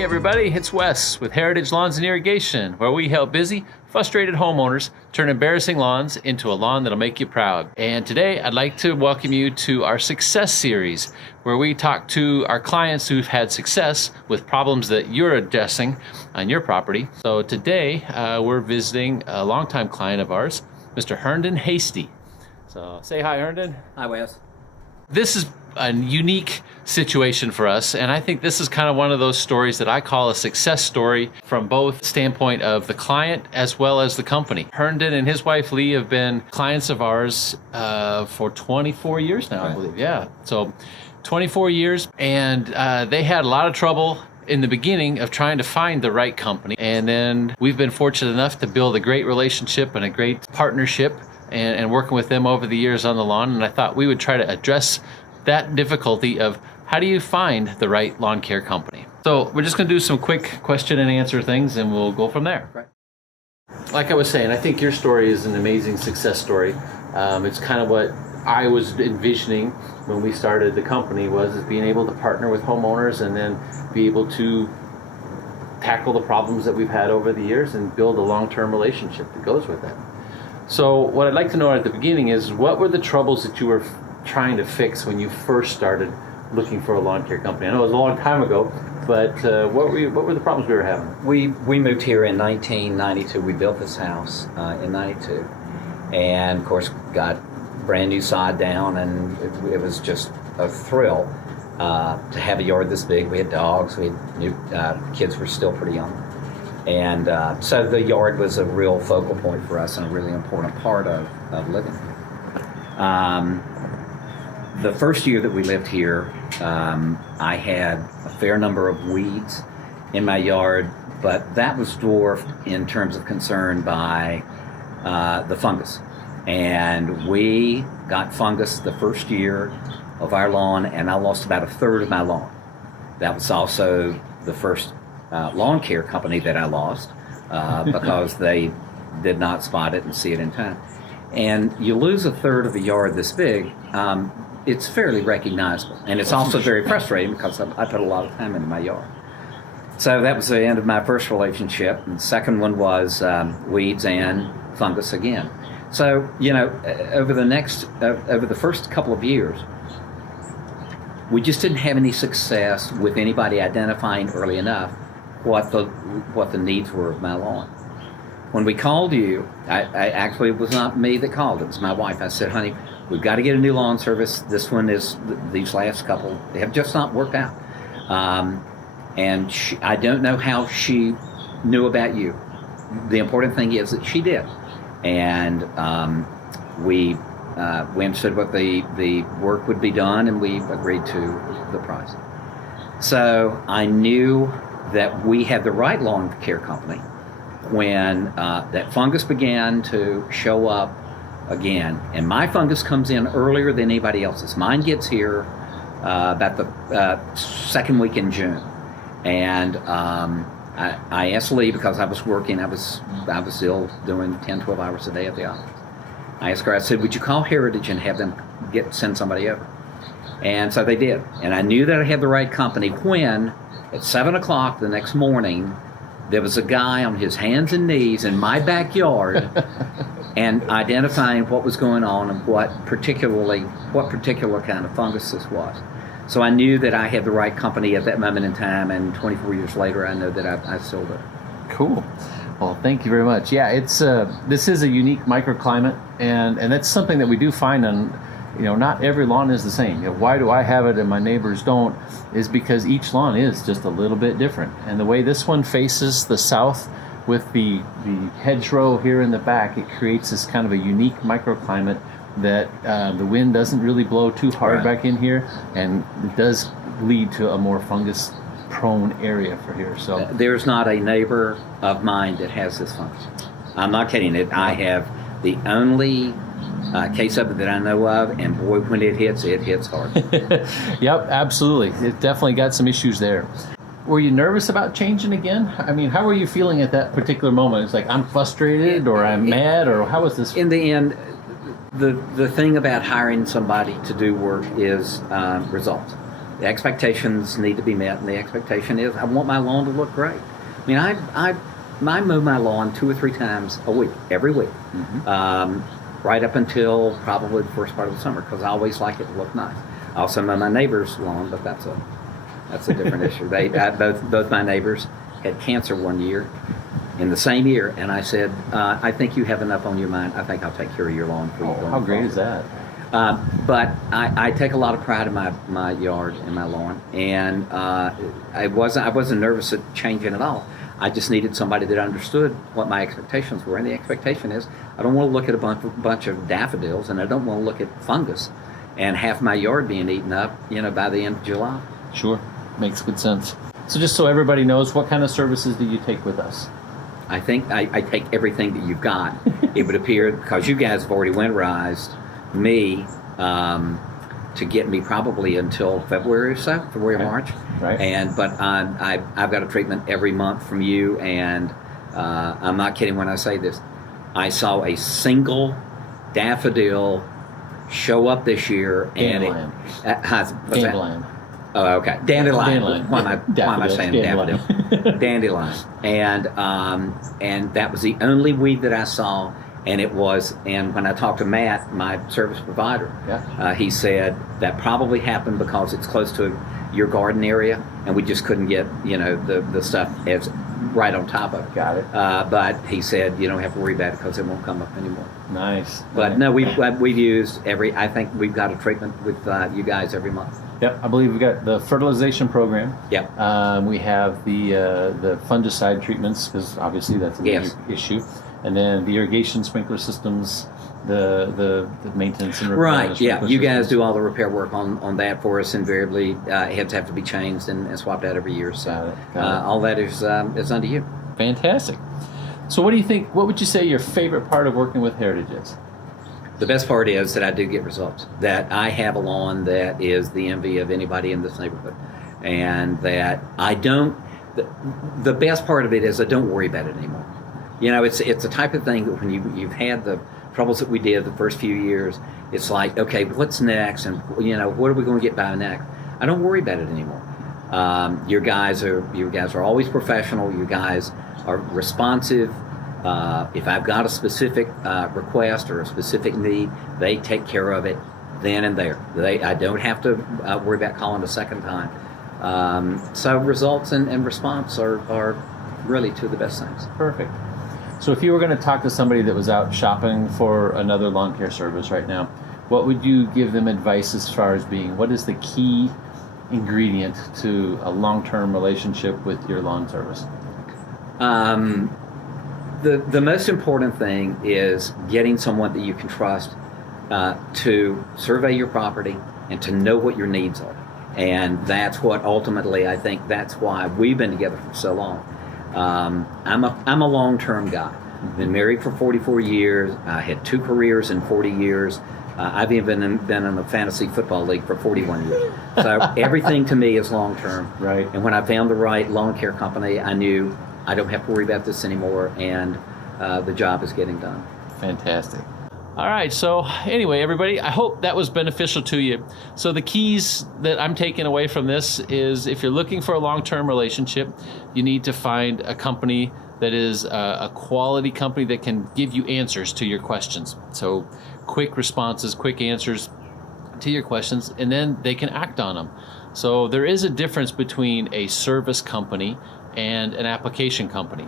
Hey everybody, it's Wes with Heritage Lawns and Irrigation, where we help busy, frustrated homeowners turn embarrassing lawns into a lawn that'll make you proud. And today I'd like to welcome you to our Success Series, where we talk to our clients who've had success with problems that you're addressing on your property. So today we're visiting a longtime client of ours, Mr. Herndon Hasty. So say hi, Herndon. Hi, Wes. This is a unique situation for us, and I think this is kind of one of those stories that I call a success story from both standpoint of the client as well as the company. Herndon and his wife Lee have been clients of ours for 24 years now, I believe. Yeah, so 24 years, and they had a lot of trouble in the beginning of trying to find the right company, and then we've been fortunate enough to build a great relationship and a great partnership and working with them over the years on the lawn. And I thought we would try to address that difficulty of how do you find the right lawn care company. So we're just going to do some quick question and answer things, and we'll go from there. Right. Like I was saying, I think your story is an amazing success story. It's kind of what I was envisioning when we started the company, was being able to partner with homeowners and then be able to tackle the problems that we've had over the years and build a long-term relationship that goes with that. So what I'd like to know at the beginning is, what were the troubles that you were trying to fix when you first started looking for a lawn care company? I know it was a long time ago, but what were the problems we were having? We moved here in 1992. We built this house in 92. And, of course, got brand new sod down, and it was just a thrill to have a yard this big. We had dogs. We had kids were still pretty young. And so the yard was a real focal point for us and a really important part of living here. The first year that we lived here, I had a fair number of weeds in my yard, but that was dwarfed in terms of concern by the fungus. And we got fungus the first year of our lawn, and I lost about a third of my lawn. That was also the first lawn care company that I lost because they did not spot it and see it in time. And you lose a third of a yard this big, it's fairly recognizable. And it's also very frustrating because I put a lot of time into my yard. So that was the end of my first relationship. And the second one was weeds and fungus again. So, you know, over the first couple of years, we just didn't have any success with anybody identifying early enough what the needs were of my lawn. When we called you, I actually, it was not me that called, it was my wife. I said, honey, we've got to get a new lawn service. This one these last couple have just not worked out. And I don't know how she knew about you. The important thing is that she did. And we understood what the work would be done, and we agreed to the price. So I knew that we had the right lawn care company when that fungus began to show up again. And my fungus comes in earlier than anybody else's. Mine gets here about the second week in June. And I asked Lee, because I was working, I was ill, doing 10, 12 hours a day at the office. I asked her, I said, would you call Heritage and have them send somebody over? And so they did. And I knew that I had the right company when, at 7 o'clock the next morning, there was a guy on his hands and knees in my backyard and identifying what was going on and what particular kind of fungus this was. So I knew that I had the right company at that moment in time, and 24 years later, I know that I still do. Cool. Well, thank you very much. Yeah, it's this is a unique microclimate, and that's something that we do find on, not every lawn is the same. Why do I have it and my neighbors don't? Is because each lawn is just a little bit different. And the way this one faces the south with the hedgerow here in the back, it creates this kind of a unique microclimate that the wind doesn't really blow too hard back in here, and it does lead to a more fungus prone area for here. So there's not a neighbor of mine that has this fungus. I'm not kidding. I have the only case of it that I know of, and boy, when it hits hard. Yep, absolutely. It definitely got some issues there. Were you nervous about changing again? I mean, how were you feeling at that particular moment? It's like, I'm frustrated, or I'm mad, or how was this? In the end, the thing about hiring somebody to do work is results. The expectations need to be met, and the expectation is I want my lawn to look great. I mean, I mow my lawn 2 or 3 times a week, every week, right up until probably the first part of the summer, because I always like it to look nice. I also mow my neighbor's lawn, but that's a different issue. Both my neighbors had cancer one year, in the same year, and I said, I think you have enough on your mind. I think I'll take care of your lawn for you. How great is that? But I take a lot of pride in my yard and my lawn, and I wasn't nervous at changing at all. I just needed somebody that understood what my expectations were, and the expectation is I don't want to look at a bunch of daffodils, and I don't want to look at fungus, and half my yard being eaten up, by the end of July. Sure, makes good sense. So just so everybody knows, what kind of services do you take with us? I think I take everything that you've got. It would appear, because you guys have already winterized me, to get me probably until February or so, February or March. Right. But I've got a treatment every month from you, and I'm not kidding when I say this. I saw a single daffodil show up this year, Dandelion. Dandelion. Oh, okay. Dandelion. Why am I saying Dandelion. daffodil? Dandelion. And that was the only weed that I saw. And when I talked to Matt, my service provider, he said that probably happened because it's close to your garden area, and we just couldn't get, the stuff as right on top of it. Got it. But he said you don't have to worry about it because it won't come up anymore. Nice. But no, we've used I think we've got a treatment with you guys every month. Yep, I believe we've got the fertilization program. Yep. We have the fungicide treatments, because obviously that's a big issue. And then the irrigation sprinkler systems, the maintenance and repair. Right, yeah. You guys do all the repair work on that for us. Invariably, heads have to be changed and swapped out every year. So Got it. all that is under you. Fantastic. So what do you think, what would you say your favorite part of working with Heritage is? The best part is that I do get results. That I have a lawn that is the envy of anybody in this neighborhood. And that I don't, the best part of it is I don't worry about it anymore. It's the type of thing that when you've had the troubles that we did the first few years, it's like, okay, what's next? And, what are we going to get by next? I don't worry about it anymore. You guys are always professional. You guys are responsive. If I've got a specific request or a specific need, they take care of it then and there. I don't have to worry about calling a second time. So results and response are really two of the best things. Perfect. So if you were going to talk to somebody that was out shopping for another lawn care service right now, what would you give them advice as far as being, what is the key ingredient to a long-term relationship with your lawn service? The most important thing is getting someone that you can trust to survey your property and to know what your needs are. And that's what ultimately, I think that's why we've been together for so long. I'm a long-term guy. Been married for 44 years. I had 2 careers in 40 years. I've even been in the fantasy football league for 41 years. So everything to me is long-term. Right. And when I found the right lawn care company, I knew I don't have to worry about this anymore, and the job is getting done. Fantastic. All right, so anyway, everybody, I hope that was beneficial to you. So the keys that I'm taking away from this is if you're looking for a long-term relationship, you need to find a company that is a quality company that can give you answers to your questions. So quick responses, quick answers to your questions, and then they can act on them. So there is a difference between a service company and an application company.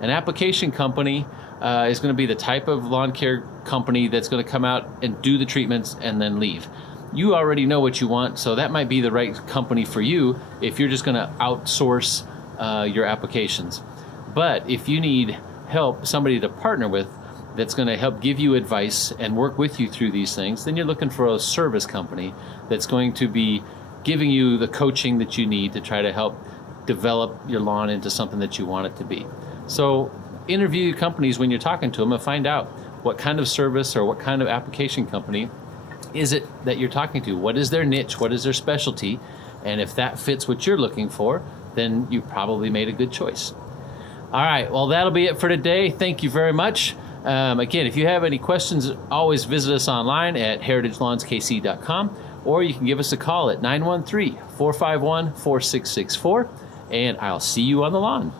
An application company is going to be the type of lawn care company that's going to come out and do the treatments and then leave. You already know what you want, so that might be the right company for you if you're just going to outsource your applications. But if you need help, somebody to partner with that's going to help give you advice and work with you through these things, then you're looking for a service company that's going to be giving you the coaching that you need to try to help develop your lawn into something that you want it to be. So interview your companies when you're talking to them and find out what kind of service or what kind of application company is it that you're talking to. What is their niche? What is their specialty? And if that fits what you're looking for, then you probably made a good choice. All right, well, that'll be it for today. Thank you very much. Again, if you have any questions, always visit us online at heritagelawns.kc.com, or you can give us a call at 913-451-4664, and I'll see you on the lawn.